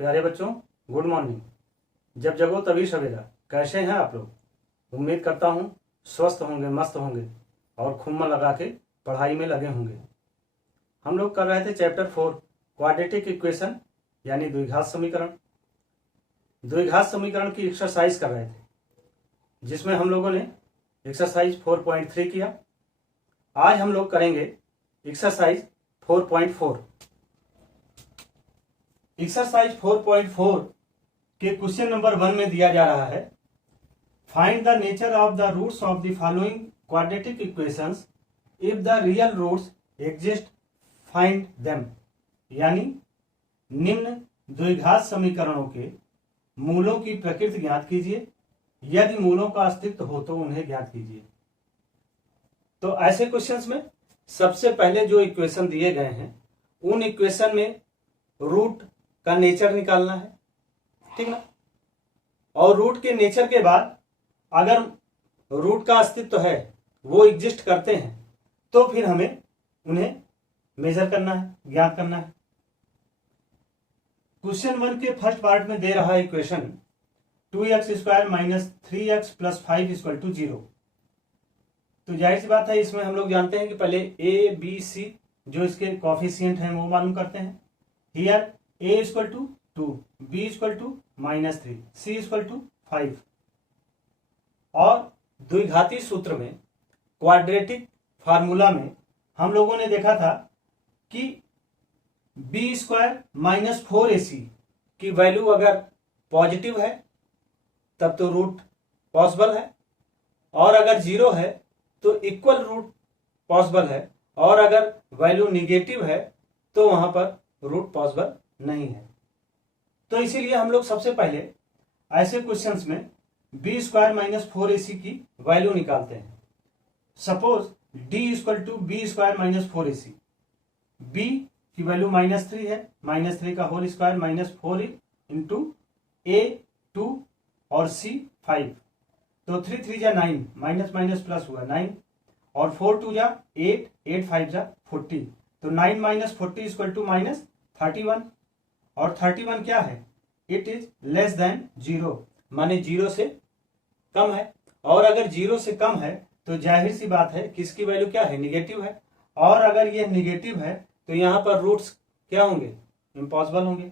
प्यारे बच्चों, good morning. जब जगो तभी सवेरा। कैसे हैं आप लोग? उम्मीद करता हूँ स्वस्थ होंगे, मस्त होंगे और खूब मन लगा के पढ़ाई में लगे होंगे। हम लोग कर रहे थे चैप्टर 4 क्वाड्रेटिक इक्वेशन यानी द्विघात समीकरण। द्विघात समीकरण की एक्सरसाइज कर रहे थे, जिसमें हम लोगों ने एक्सरसाइज 4.3 किया। आज हम लोग करेंगे एक्सरसाइज 4.4। एक्सरसाइज 4.4 के क्वेश्चन नंबर 1 में दिया जा रहा है, find the nature of the roots of the following quadratic equations if the real roots exist find them. यानी निम्न द्विघात समीकरणों के मूलों की प्रकृति ज्ञात कीजिए, यदि मूलों का अस्तित्व हो तो उन्हें ज्ञात कीजिए। तो ऐसे क्वेश्चंस में सबसे पहले जो इक्वेशन दिए गए हैं उन इक्वेशन में रूट का नेचर निकालना है, ठीक ना। और रूट के नेचर के बाद अगर रूट का अस्तित्व है, वो एग्जिस्ट करते हैं, तो फिर हमें उन्हें मेजर करना है, ज्ञात करना है। क्वेश्चन 1 के फर्स्ट पार्ट में दे रहा है equation 2x² minus 3x plus 5 equal to 0। तो जाहिर सी बात है, इसमें हम लोग जानते हैं कि पहले a b c जो इसके कॉफिशिएंट हैं वो मालूम करते हैं। Here a equal to 2, b equal to -3, c equal to 5। और द्विघाती सूत्र में, क्वाड्रेटिक फार्मूला में हम लोगों ने देखा था कि b² माइनस 4ac की वैल्यू अगर पॉजिटिव है तब तो रूट पॉसिबल है, और अगर 0 है तो इक्वल रूट पॉसिबल है, और अगर वैल्यू निगेटिव है तो वहां पर रूट पॉसिबल नहीं है। तो इसीलिए हम लोग सबसे पहले ऐसे क्वेश्चंस में b² माइनस 4ac की वैल्यू निकालते हैं। Suppose d equal to b² minus 4ac, b की वैल्यू -3 है, -3 का whole square minus 4 into a 2 और c 5। तो 3 3 जा 9, माइनस माइनस प्लस हुआ 9, और 4 2 जा 8, 8 5 जा 40। तो 9 माइनस 40 इक्वल टू -31। और 31 क्या है? इट इज लेस देन 0, माने 0 से कम है। और अगर 0 से कम है तो जाहिर सी बात है कि इसकी वैल्यू क्या है? निगेटिव है। और अगर ये निगेटिव है तो यहां पर रूट्स क्या होंगे? इम्पॉसिबल होंगे।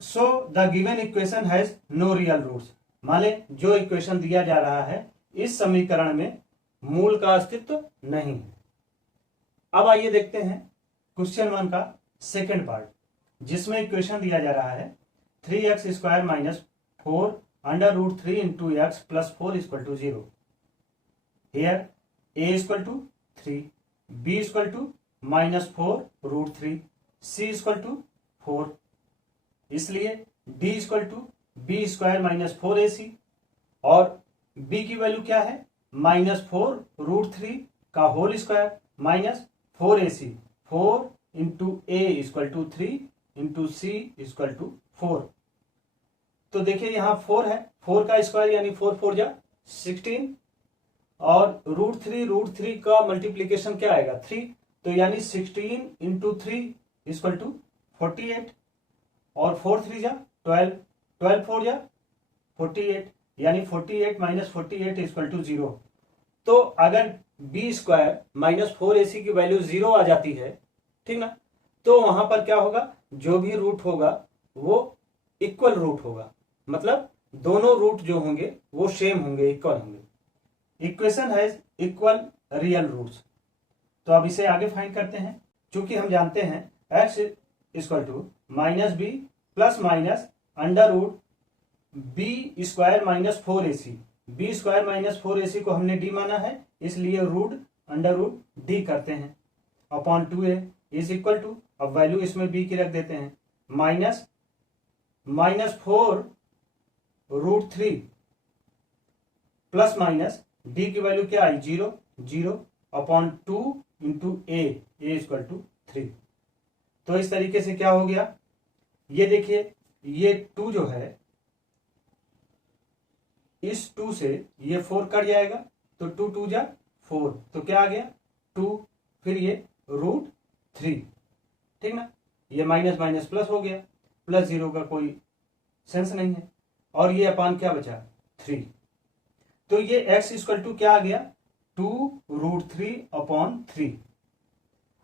So the given equation has no real roots. माने जो इक्वेशन दिया जा रहा है इस समीकरण में मूल का अस्तित्व नहीं है। अब आइए देखते हैं क्वेश्चन 1 का सेकेंड पार्ट, जिसमें इक्वेशन दिया जा रहा है 3x² minus 4 under root 3 into x plus 4 equal to 0। Here a equal to 3, b equal to -4 root 3, c equal to 4। इसलिए d equal to b² minus 4ac, और b की value क्या है? -4 रूट 3 का whole square minus 4ac, 4 into a equal to 3 into c equal to 4। तो देखिए यहाँ 4 है, 4 का स्क्वायर यानी 4 4 जा 16, और रूट 3 का मल्टीप्लीकेशन क्या आएगा? 3, तो यानी 16 इंटू 3 इक्वल टू 48, और 4 3 जा 12, 12 4 जा 48, यानी 48 माइनस 48 इक्वल टू 0। तो अगर b² माइनस 4ac की वैल्यू 0 आ जाती है, ठीक ना, तो वहां पर क्या होगा? जो भी रूट होगा वो इक्वल रूट होगा, मतलब दोनों रूट जो होंगे वो सेम होंगे, इक्वल होंगे। इक्वेशन है इक्वल रियल रूट्स। तो अब इसे आगे फाइंड करते हैं। चूंकि हम जानते हैं x equal to -b plus minus under root b² minus 4ac, b² minus 4ac को हमने d माना है, इसलिए रूट अंडर रूट d करते हैं upon 2a is equal to, अब वैल्यू इसमें b की रख देते हैं, -4 रूट 3 प्लस माइनस d की वैल्यू क्या आई? 0 0 upon 2 into a equal to 3। तो इस तरीके से क्या हो गया? ये देखिए, ये 2 जो है, इस 2 से ये 4 कट जाएगा, तो 2 2 जा 4, तो क्या आ गया? 2, फिर ये रूट 3, ठीक ना। ये माइनस माइनस प्लस हो गया, प्लस 0 का कोई सेंस नहीं है, और ये अपान क्या बचा 3। तो ये x इक्वल टू क्या आ गया 2√3/3।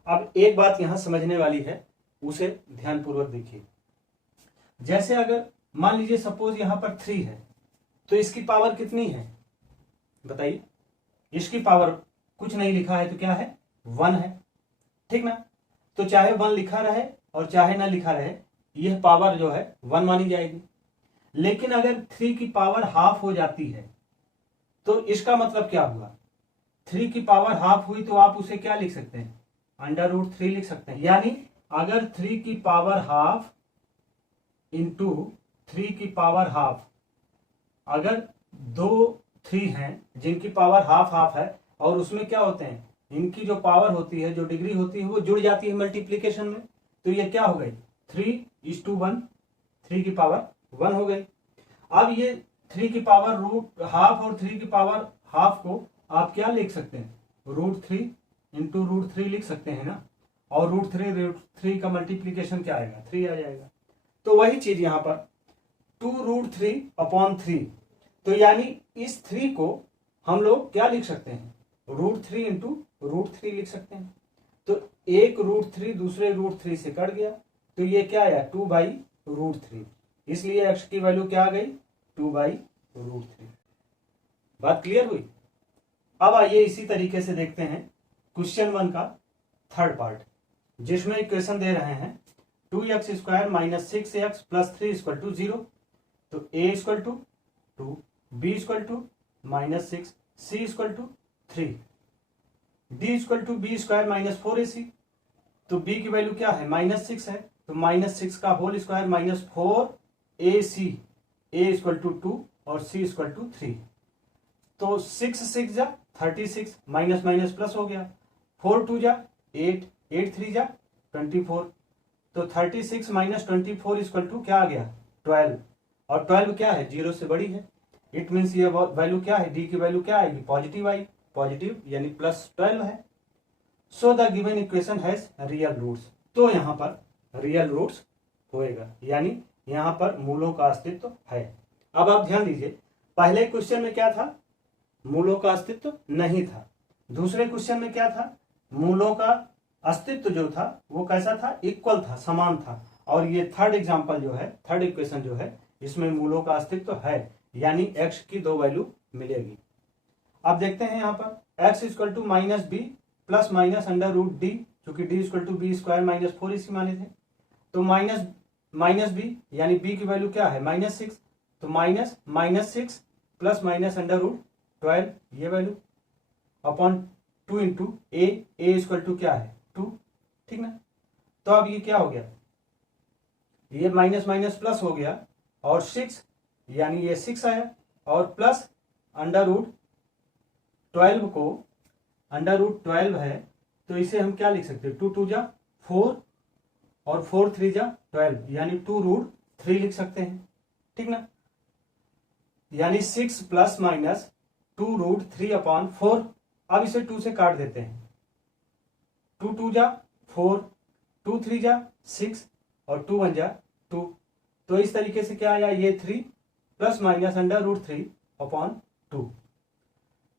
अब एक बात यहां समझने वाली है, उसे ध्यानपूर्वक देखिए। जैसे अगर मान लीजिए सपोज यहां पर 3 है, तो इसकी पावर कितनी है बताइए। इसकी पावर कुछ नहीं लिखा है तो क्या है 1 है, ठीक ना। तो चाहे 1 लिखा रहे और चाहे ना लिखा रहे, यह पावर जो है 1 मानी जाएगी। लेकिन अगर 3 की पावर हाफ हो जाती है तो इसका मतलब क्या हुआ, 3 की पावर हाफ हुई तो आप उसे क्या लिख सकते हैं √3 लिख सकते हैं। यानी अगर 3 की पावर हाफ इंटू 3 की पावर हाफ, अगर 2 3 हैं जिनकी पावर हाफ हाफ है और उसमें क्या होते हैं इनकी जो पावर होती है, जो डिग्री होती है वो जुड़ जाती है मल्टीप्लीकेशन में, तो ये क्या हो गई 3:1, 3 की पावर 1 हो गई। अब ये 3 की पावर √हाफ और 3 की पावर हाफ को आप क्या लिख सकते हैं √3 इंटू √3 लिख सकते हैं ना, और √3 का मल्टीप्लीकेशन क्या आएगा 3 आ जाएगा। तो वही चीज यहां पर 2√3/3, तो यानी इस 3 को हम लोग क्या लिख सकते हैं √3 इंटू √3 लिख सकते हैं। तो एक √3 दूसरे √3 से कट गया, तो ये क्या आया 2/√3, इसलिए x की वैल्यू क्या आ गई 2/√3। बात क्लियर हुई। अब आइए इसी तरीके से देखते हैं क्वेश्चन 1 का थर्ड पार्ट, जिसमें इक्वेशन दे रहे हैं 2x² - 6x + 3 = 0। तो a = 2, b = -6, c = 3, d = b² - 4ac। तो b की वैल्यू क्या है -6 है, तो -6 का होल स्क्वायर -4ac, a = 2 और c = 3। तो 6 6 जा 36, माइनस माइनस प्लस हो गया, 4 2 जा 8, 8 3 जा 24। तो 36 - 24 = क्या आ गया 12, और 12 क्या है 0 से बड़ी है। इट मीन्स ये वैल्यू क्या है, डी की वैल्यू क्या आएगी पॉजिटिव आई, पॉजिटिव यानी +12 है। So the given equation has real roots. तो यहां पर रियल रूट्स होएगा, यानी यहां पर मूलों का अस्तित्व है। अब आप ध्यान दीजिए, पहले क्वेश्चन में क्या था मूलों का अस्तित्व नहीं था, दूसरे क्वेश्चन में क्या था मूलों का अस्तित्व जो था वो कैसा था इक्वल था, समान था। और ये थर्ड एग्जांपल जो है, थर्ड इक्वेशन जो है, इसमें मूलों का अस्तित्व है, यानी x की 2 वैल्यू मिलेगी। अब देखते हैं यहाँ पर x = -b + -√d, क्योंकि d = b² - 4 इसी माने थे। तो -b यानी b की वैल्यू क्या है -6, तो -6 + -√12 ये वैल्यू अपॉन 2 इंटू a = क्या है 2, ठीक ना। तो अब ये क्या हो गया, ये माइनस माइनस प्लस हो गया, और 6 यानी ये 6 आया, और प्लस √12 को √12 है, तो इसे हम क्या लिख सकते हैं 2 2 जा 4 और 4 3 जा 12, यानी 2√3 लिख सकते हैं, ठीक ना। यानी 6 ± 2√3/4। अब इसे 2 से काट देते हैं, 2 2 जा 4, 2 3 जा 6 और 2 1 जा 2। तो इस तरीके से क्या आया ये 3 ± √3/2।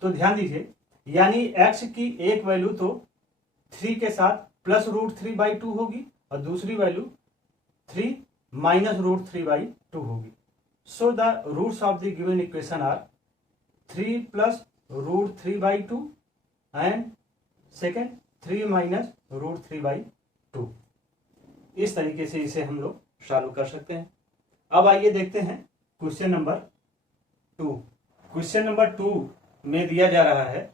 तो ध्यान दीजिए, यानी x की एक वैल्यू तो 3 के साथ +√3/2 होगी और दूसरी वैल्यू 3 -√3/2 होगी। So the roots of the given equation are 3 +√3/2 and second 3 -√3/2। इस तरीके से इसे हम लोग सॉल्व कर सकते हैं। अब आइए देखते हैं क्वेश्चन नंबर 2। क्वेश्चन नंबर 2 में दिया जा रहा है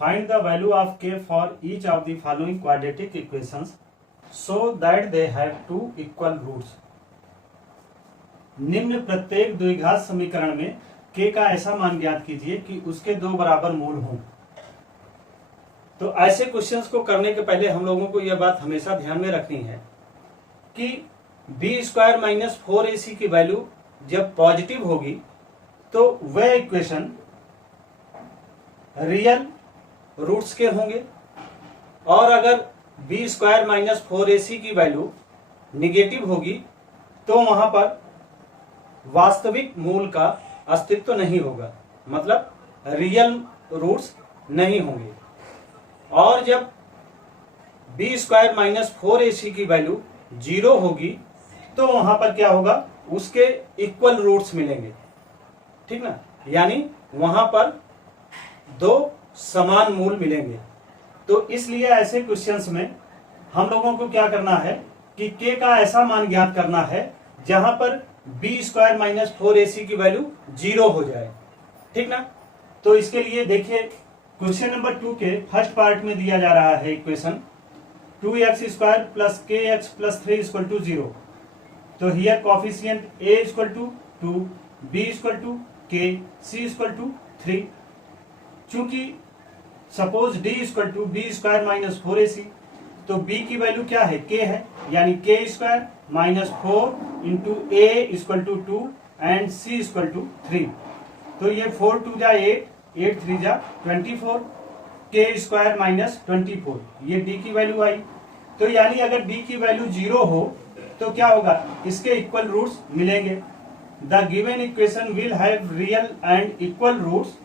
find the value of k for each of the following quadratic equations so that they have 2 equal roots. निम्न प्रत्येक द्विघात समीकरण में k का ऐसा मान ज्ञात कीजिए कि उसके 2 बराबर मूल हों। तो ऐसे क्वेश्चंस को करने के पहले हम लोगों को यह बात हमेशा ध्यान में रखनी है कि b² - 4ac की वैल्यू जब पॉजिटिव होगी तो वह इक्वेशन रियल रूट्स के होंगे, और अगर b² - 4ac की वैल्यू निगेटिव होगी तो वहां पर वास्तविक मूल का अस्तित्व नहीं होगा, मतलब रियल रूट्स नहीं होंगे। और जब बी स्क्वायर माइनस 4ac की वैल्यू 0 होगी तो वहां पर क्या होगा, उसके इक्वल रूट्स मिलेंगे, ठीक ना, यानी वहां पर दो समान मूल मिलेंगे। तो इसलिए ऐसे क्वेश्चंस में हम लोगों को क्या करना है कि k का ऐसा मान ज्ञात करना है जहां पर बी स्क्वायर माइनस 4ac की वैल्यू 0 हो जाए, ठीक ना। तो इसके लिए देखिए क्वेश्चन नंबर 2 के फर्स्ट पार्ट में दिया जा रहा है equation 2x square plus kx plus 3 equal to 0। तो here coefficient a equal to 2, b equal to k, c equal to 3। चूंकि suppose d equal to b square minus 4ac, तो b की value क्या है, k है, यानी k square minus 4 into a equal to 2 and c equal to 3। तो ये 4 2 जा 8, 8 3 जा 24, k स्क्वायर माइनस 24, ये d की वैल्यू आई। तो यानी अगर d की वैल्यू 0 हो तो क्या होगा, इसके इक्वल रूट्स मिलेंगे। The given equation will have real and equal roots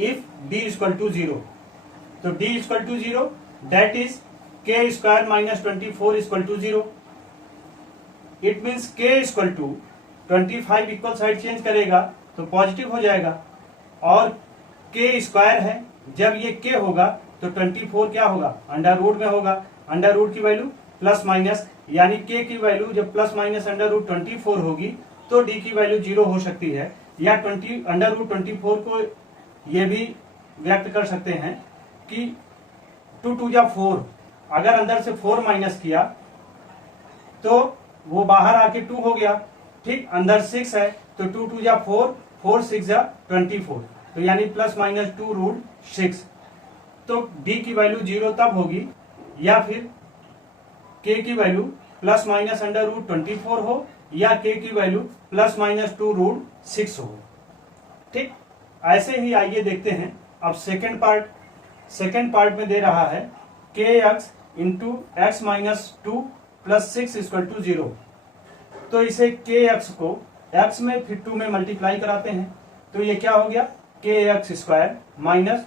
if d equal to 0। तो d equal to 0 that is k square minus 24 equal to 0। It means k equal to 25 equal side change करेगा तो positive हो जाएगा, और k square है, जब ये k होगा तो 24 क्या होगा, अंडर रूट में होगा। अंडर रूट की वैल्यू प्लस माइनस, यानी k की वैल्यू जब प्लस माइनस अंडर रूट 24 होगी तो d की वैल्यू 0 हो सकती है। या अंडर रूट 24 को ये भी व्यक्त कर सकते हैं कि 2 2 जा 4, अगर अंदर से 4 माइनस किया तो वो बाहर आके 2 हो गया, ठीक। अंदर 6 है तो 2 2 जा 4, 4 6 जा 24, तो यानी प्लस माइनस 2 रूट 6। तो d की वैल्यू 0 तब होगी या फिर k की value plus minus under root 24 हो, या k की वैल्यू प्लस माइनस 2 रूट 6 हो, ठीक। ऐसे ही आइए देखते हैं अब सेकेंड पार्ट में दे रहा है kx into x minus 2 plus 6 equal to 0। तो इसे kx को x में फिर 2 में मल्टीप्लाई कराते हैं, तो ये क्या हो गया, kx square minus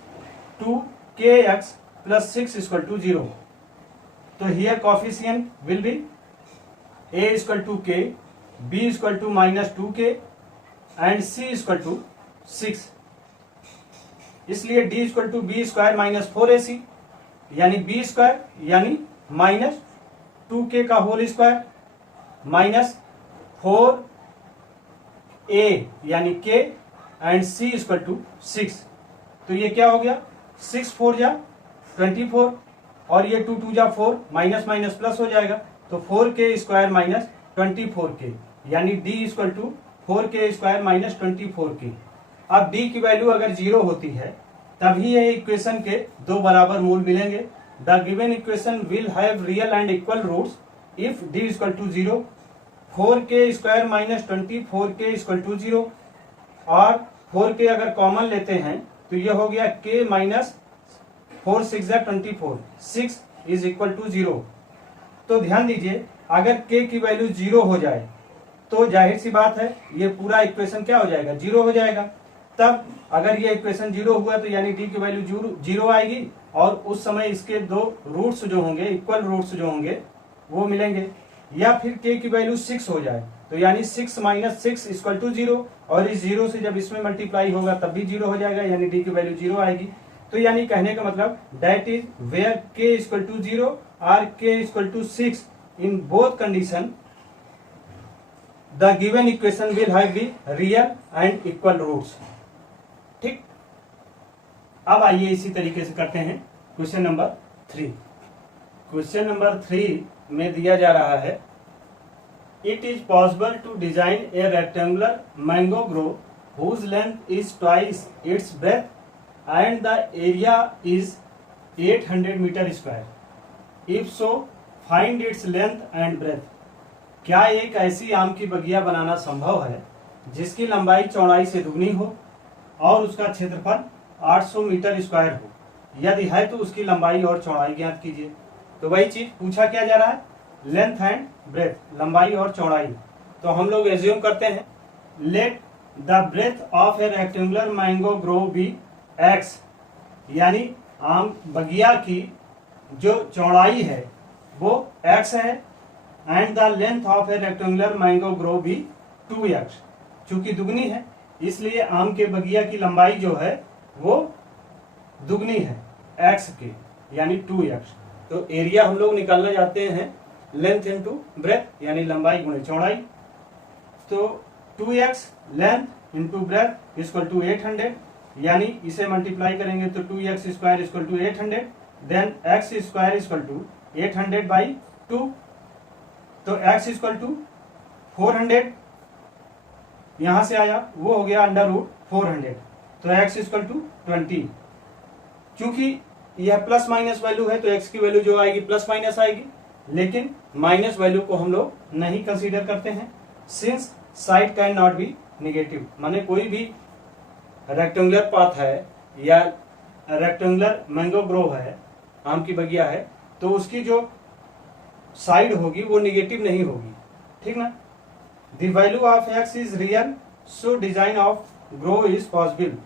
2 kx plus 6 equal to 0। तो here coefficient will be a equal to k, b equal to minus 2k and c equal to 6। इसलिए d equal to b square minus 4ac, यानी b square यानी minus 2k का whole square minus 4a यानी k and c equal to 6। तो ये क्या हो गया, 6 4 जा 24, और ये 2 2 जा 4, माइनस माइनस प्लस हो जाएगा, तो 4k स्क्वायर माइनस 24k, यानी d equal to 4k square minus 24k। अब d की वैल्यू अगर 0 होती है तभी ये इक्वेशन के दो बराबर मूल मिलेंगे। The given equation will have real and equal roots if d equal to 0, 4k square minus 24k equal to 0, और 4k अगर कॉमन लेते हैं तो ये हो गया k माइनस 4 6 जा 24, 6 इज इक्वल टू 0। तो ध्यान दीजिए अगर k की वैल्यू 0 हो जाए तो जाहिर सी बात है ये पूरा इक्वेशन क्या हो जाएगा, 0 हो जाएगा। तब अगर ये इक्वेशन 0 हुआ तो यानी d की वैल्यू 0 आएगी, और उस समय इसके दो रूट्स जो होंगे, इक्वल रूट्स जो होंगे वो मिलेंगे। या फिर k की वैल्यू 6 हो जाए तो यानी 6 माइनस 6 इक्वल टू 0, और इस 0 से जब इसमें मल्टीप्लाई होगा तब भी 0 हो जाएगा, यानी d की वैल्यू 0 आएगी। तो यानी कहने का मतलब that is where k equal to 0 और k equal to 6 in both condition the given equation will have be real and equal roots, ठीक। अब आइए इसी तरीके से करते हैं क्वेश्चन नंबर 3। क्वेश्चन नंबर 3 में दिया जा रहा है it is possible to design a rectangular mango grove whose length is twice its breadth and the area is 800 meter square. If so, find its length and breadth. क्या एक ऐसी आम की बगिया बनाना संभव है जिसकी लंबाई चौड़ाई से दुगनी हो और उसका क्षेत्रफल 800 मीटर स्क्वायर हो? यदि है तो उसकी लंबाई और चौड़ाई ज्ञात कीजिए। तो वही चीज पूछा क्या जा रहा है, लेंथ एंड ब्रेथ, लंबाई और चौड़ाई। तो हम लोग एज्यूम करते हैं let the breadth of a rectangular mango grove be x, यानी आम बगिया की जो चौड़ाई है वो x है and the length of a rectangular mango grow भी 2x, चूंकि दुगनी है इसलिए आम के बगिया की लंबाई जो है वो दुगनी है x के, यानी 2x। तो एरिया हम लोग निकालना चाहते हैं लेंथ इनटू ब्रेथ, यानी लंबाई गुणे चौड़ाई। तो 2x length into breadth equal to 800, यानी इसे मल्टीप्लाई करेंगे तो 2x square equal to 800, then x square equal to 800 by 2, तो x इक्वल टू 400 यहां से आया, वो हो गया अंडर रूट 400, तो x इक्वल टू 20। चूंकि यह प्लस माइनस वैल्यू है तो x की वैल्यू जो आएगी प्लस माइनस आएगी, लेकिन माइनस वैल्यू को हम लोग नहीं कंसीडर करते हैं since side can not be negative. माने कोई भी रेक्टेंगुलर पाथ है या रेक्टेंगुलर मैंगो ग्रोव है, आम की बगिया है, तो उसकी जो साइड होगी वो निगेटिव नहीं होगी, ठीक ना। The value of x is real so design of grow is possible.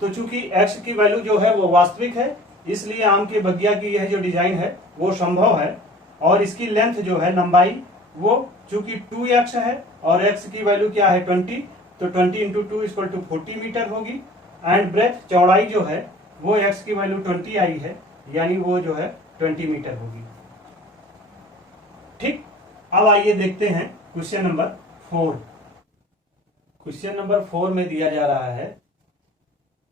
तो चूंकि x की वैल्यू जो है वो वास्तविक है, इसलिए आम की बगिया की यह जो डिजाइन है वो संभव है। और इसकी लेंथ जो है लंबाई वो चूंकि 2x है और x की वैल्यू क्या है 20, तो 20 इंटू 2 इक्वल टू 40 मीटर होगी। एंड ब्रेथ चौड़ाई जो है वो x की वैल्यू 20 आई है, यानी वो जो है 20 मीटर होगी। ठीक, अब आइए देखते हैं क्वेश्चन नंबर 4। क्वेश्चन नंबर 4 में दिया जा रहा है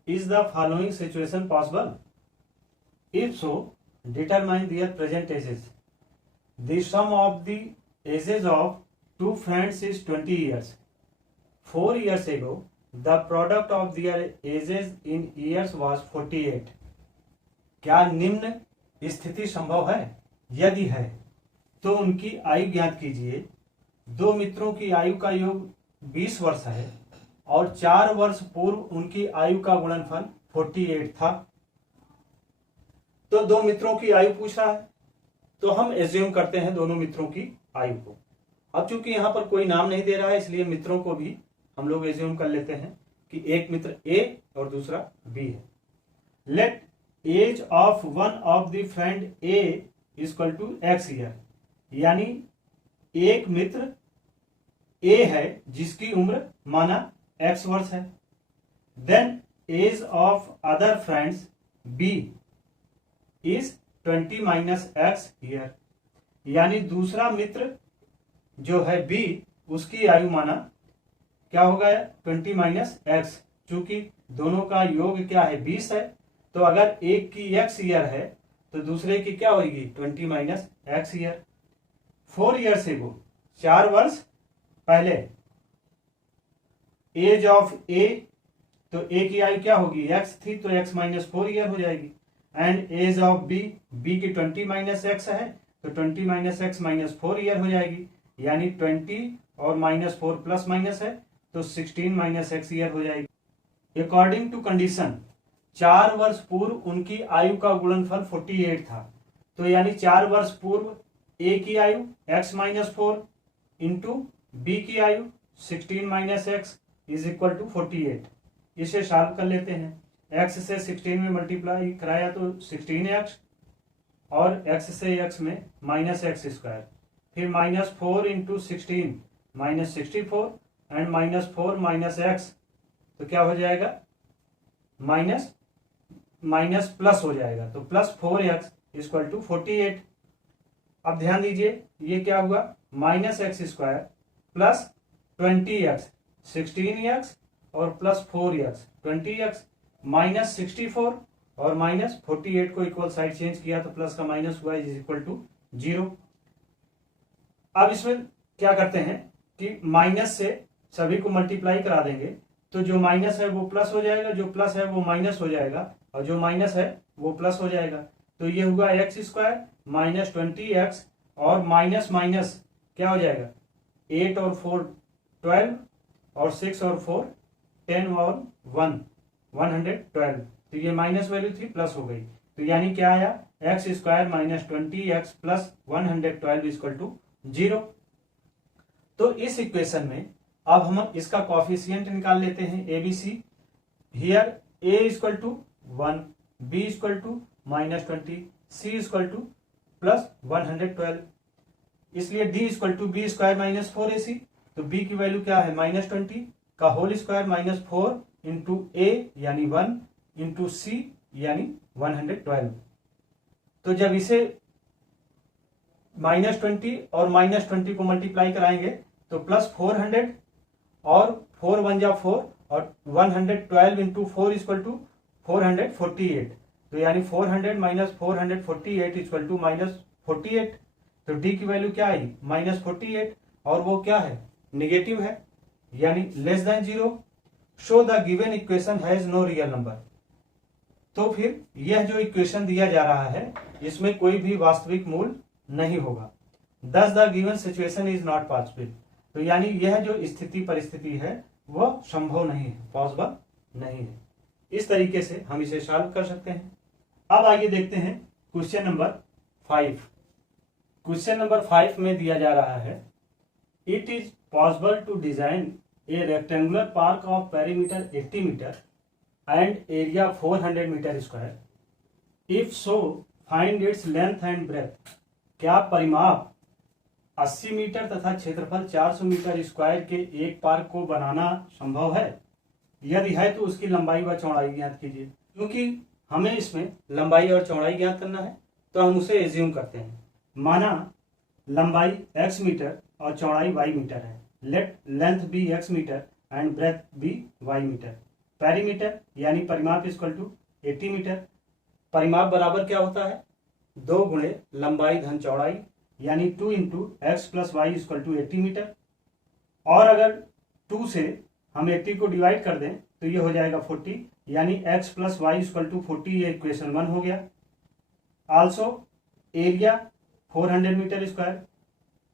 is the following situation possible, if so determine their present ages. The sum of the ages of two friends is 20 years. 4 years ago the product of their ages in years was 48. क्या निम्न स्थिति संभव है? यदि है तो उनकी आयु ज्ञात कीजिए। दो मित्रों की आयु का योग 20 वर्ष है और 4 वर्ष पूर्व उनकी आयु का गुणनफल 48 था। तो दो मित्रों की आयु पूछ रहा है, तो हम एज्यूम करते हैं दोनों मित्रों की आयु को। अब चूंकि यहां पर कोई नाम नहीं दे रहा है इसलिए मित्रों को भी हम लोग एज्यूम कर लेते हैं कि एक मित्र A और दूसरा B है। Let age of one of the friend A equal to x year, यानी एक मित्र A है जिसकी उम्र माना x वर्ष है। Then age of other friends B is 20 minus x year, यानी दूसरा मित्र जो है B उसकी आयु माना क्या होगा 20 माइनस एक्स। चूंकि दोनों का योग क्या है 20 है, तो अगर एक की x ईयर है तो दूसरे की क्या होगी 20 minus x year. 4 years ago 4 वर्ष पहले एज ऑफ A, तो A की आयु क्या होगी x थी तो x माइनस 4 ईयर हो जाएगी। एंड एज ऑफ B की 20 माइनस एक्स है तो 20 माइनस एक्स माइनस 4 ईयर हो जाएगी, यानी 20 और माइनस 4 प्लस माइनस है तो 16 माइनस एक्स ईयर हो जाएगी। अकॉर्डिंग टू कंडीशन 4 वर्ष पूर्व उनकी आयु का गुणनफल 48 था, तो यानी 4 वर्ष पूर्व A की आयु x माइनस 4 इंटू B की आयु 16 minus x is equal to 48। इसे सॉल्व कर लेते हैं। x से 16 में मल्टीप्लाई कराया तो 16x और x से x में माइनस एक्स स्क्वायर, फिर minus 4 into 16 minus 64 and minus 4 minus x, तो क्या हो जाएगा माइनस माइनस प्लस हो जाएगा, तो प्लस 4x इक्वल टू 48। अब ध्यान दीजिए ये क्या हुआ minus x square plus 20x 16x और प्लस 4x 20x माइनस 64 और माइनस 48 को इक्वल साइड चेंज किया तो प्लस का माइनस हुआ इज इक्वल टू 0। अब इसमें क्या करते हैं कि माइनस से सभी को मल्टीप्लाई करा देंगे, तो जो माइनस है वो प्लस हो जाएगा, जो प्लस है वो माइनस हो जाएगा और जो माइनस है वो प्लस हो जाएगा। तो ये हुआ एक्स स्क्वायर माइनस 20x और माइनस माइनस क्या हो जाएगा 8 और 4 12 और 6 और 4 10 और 1 112, तो ये माइनस वैल्यू थी प्लस हो गई, तो यानी क्या आया x square minus 20x plus 112 equal to 0। तो इस इक्वेशन में अब हम इसका कॉफिशिएंट निकाल लेते हैं ABC। Here A equal to 1, B equal to -20, C equal to plus 112, इसलिए D equal to B square minus 4AC। तो B की वैल्यू क्या है -20 का whole square minus 4 into A यानी 1 इंटू C यानी 112। तो जब इसे -20 और -20 को मल्टीप्लाई कराएंगे तो प्लस 400 और 4 1 जा 4 और 112 इंटू 4 इक्वल टू 448। तो यानी 400 माइनस 448 इक्वल टू -48। तो डी की वैल्यू क्या आई -48 और वो क्या है निगेटिव है यानी less than 0। So the given equation has no real number. तो फिर यह जो इक्वेशन दिया जा रहा है इसमें कोई भी वास्तविक मूल नहीं होगा। दस the given situation is not possible. तो यानी यह जो स्थिति परिस्थिति है वह संभव नहीं है, पॉसिबल नहीं है। इस तरीके से हम इसे सॉल्व कर सकते हैं। अब आइए देखते हैं क्वेश्चन नंबर 5। क्वेश्चन नंबर 5 में दिया जा रहा है it is possible to design a rectangular park of perimeter 80 meter and area 400 metre square. If so find its length and breadth. क्या परिमाप 80 मीटर तथा क्षेत्रफल 400 मीटर स्क्वायर के एक पार्क को बनाना संभव है? यदि है तो उसकी लंबाई व चौड़ाई ज्ञात कीजिए। क्योंकि हमें इसमें लंबाई और चौड़ाई ज्ञात करना है तो हम उसे एज्यूम करते हैं। माना लंबाई x मीटर और चौड़ाई y मीटर है। Let length be x meter and breadth be y meter. Perimeter यानी परिमाप इक्वल टू 80 मीटर। परिमाप बराबर क्या होता है 2 गुणे लंबाई धन चौड़ाई यानी 2 into x plus y equal to 80 meter. और अगर 2 से हम 80 को डिवाइड कर दें तो ये हो जाएगा 40 यानी x plus y equal to 40। ये इक्वेशन 1 हो गया। Also area 400 metre square.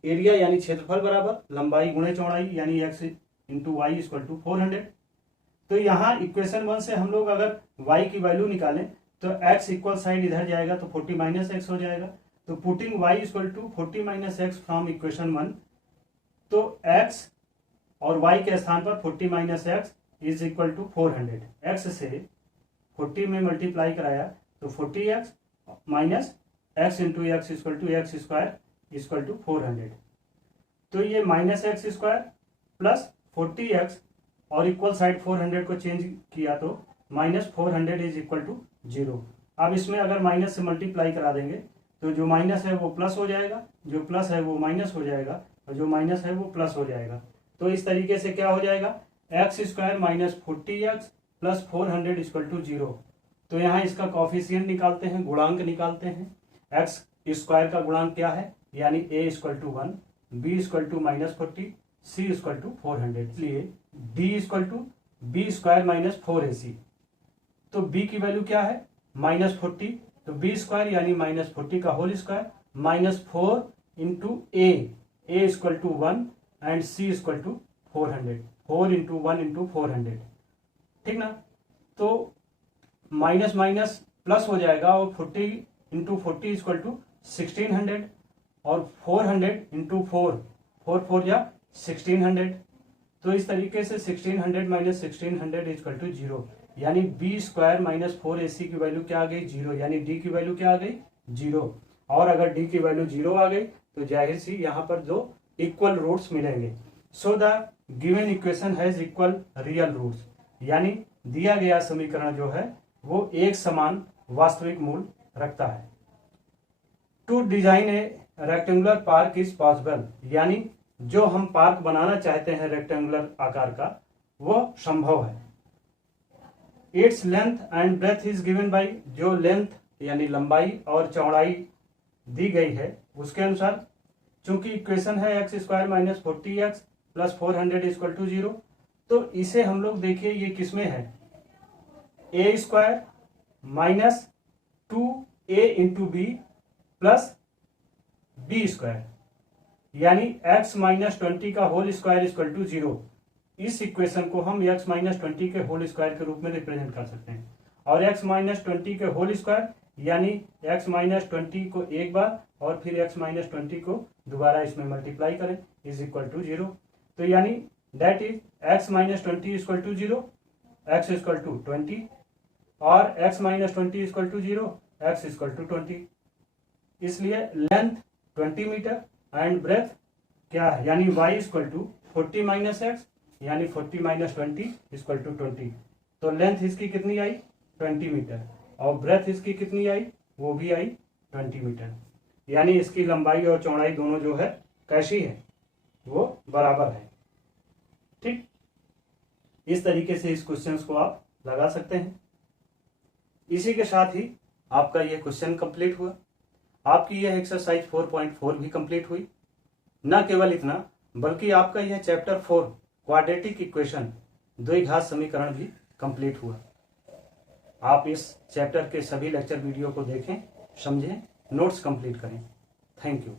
Area यानी क्षेत्रफल बराबर लंबाई गुणे चौड़ाई यानी x into y equal to 400। तो यहाँ इक्वेशन 1 से हम लोग अगर y की वैल्यू निकालें तो x इक्वल साइड इधर जाएगा तो 40 माइनस एक्स हो जाएगा। तो putting y equal to 40 minus x from equation 1, तो x और y के स्थान पर 40 minus x is equal to 400। x से 40 में मल्टीप्लाई कराया तो 40x minus x into x equal to x square equal to 400। तो ये minus x square plus 40x और इक्वल साइड 400 को चेंज किया तो माइनस 400 इज इक्वल टू 0। अब इसमें अगर माइनस से मल्टीप्लाई करा देंगे तो जो माइनस है वो प्लस हो जाएगा, जो प्लस है वो माइनस हो जाएगा और जो माइनस है वो प्लस हो जाएगा। तो इस तरीके से क्या हो जाएगा x square minus 40x plus 400 equal to 0। तो यहाँ इसका कॉफिशिएंट निकालते हैं, गुणांक निकालते हैं। एक्स स्क्वायर का गुणांक क्या है यानी a equal to 1, b equal to -40, c equal to 400। इसलिए d equal to b square minus 4ac। तो b की वैल्यू क्या है -40, तो b स्क्वायर यानी -40 का whole square -4 into a equal to 1 and c equal to 400। 4 into 1 into 400, ठीक ना। तो माइनस माइनस प्लस हो जाएगा और 40 इंटू 40 इक्वल टू 1600 और 400 इंटू 4 4 या 1600। तो इस तरीके से 1600 माइनस 1600 इक्वल टू 0 यानी b स्क्वायर माइनस 4ac की वैल्यू क्या आ गई 0 यानी d की वैल्यू क्या आ गई 0। और अगर d की वैल्यू 0 आ गई तो जाहिर सी यहाँ पर दो इक्वल रूट्स मिलेंगे। So the given equation has equal real roots, यानी दिया गया समीकरण जो है वो एक समान वास्तविक मूल रखता है। To design a rectangular park is possible, यानी जो हम पार्क बनाना चाहते हैं रेक्टेंगुलर आकार का वो संभव है। Its length and breadth is given by, जो लेंथ यानी लंबाई और चौड़ाई दी गई है उसके अनुसार। चूंकि इक्वेशन है x square minus 40x plus 400 equal to 0, तो इसे हम लोग देखिए ये किसमें है a square minus 2a into b plus b square यानी x माइनस 20 का होल स्क्वायर इक्वल टू 0। इस इक्वेशन को हम x माइनस 20 के होल स्क्वायर के रूप में रिप्रेजेंट कर सकते हैं। और x माइनस 20 के होल स्क्वायर यानी x माइनस 20 को एक बार और फिर x माइनस 20 को दोबारा इसमें मल्टीप्लाई करें इज इक्वल टू 0। तो यानी that is x minus 20 equal to 0, x equal to 20 और x minus 20 equal to 0, x equal to 20। इसलिए लेंथ 20 मीटर एंड ब्रेथ क्या है, यानी y equal to 40 minus x, यानी 40 माइनस 20 इक्वल टू 20। तो length इसकी कितनी आई 20 मीटर और ब्रेथ इसकी कितनी आई, वो भी आई 20 मीटर। यानी इसकी लंबाई और चौड़ाई दोनों जो है कैसी है, वो बराबर है। ठीक, इस तरीके से इस क्वेश्चन को आप लगा सकते हैं। इसी के साथ ही आपका यह क्वेश्चन कंप्लीट हुआ, आपकी यह एक्सरसाइज 4.4 भी कंप्लीट हुई। न केवल इतना बल्कि आपका यह चैप्टर 4 क्वाड्रेटिक इक्वेशन द्विघात समीकरण भी कंप्लीट हुआ। आप इस चैप्टर के सभी लेक्चर वीडियो को देखें, समझें, नोट्स कंप्लीट करें। Thank you.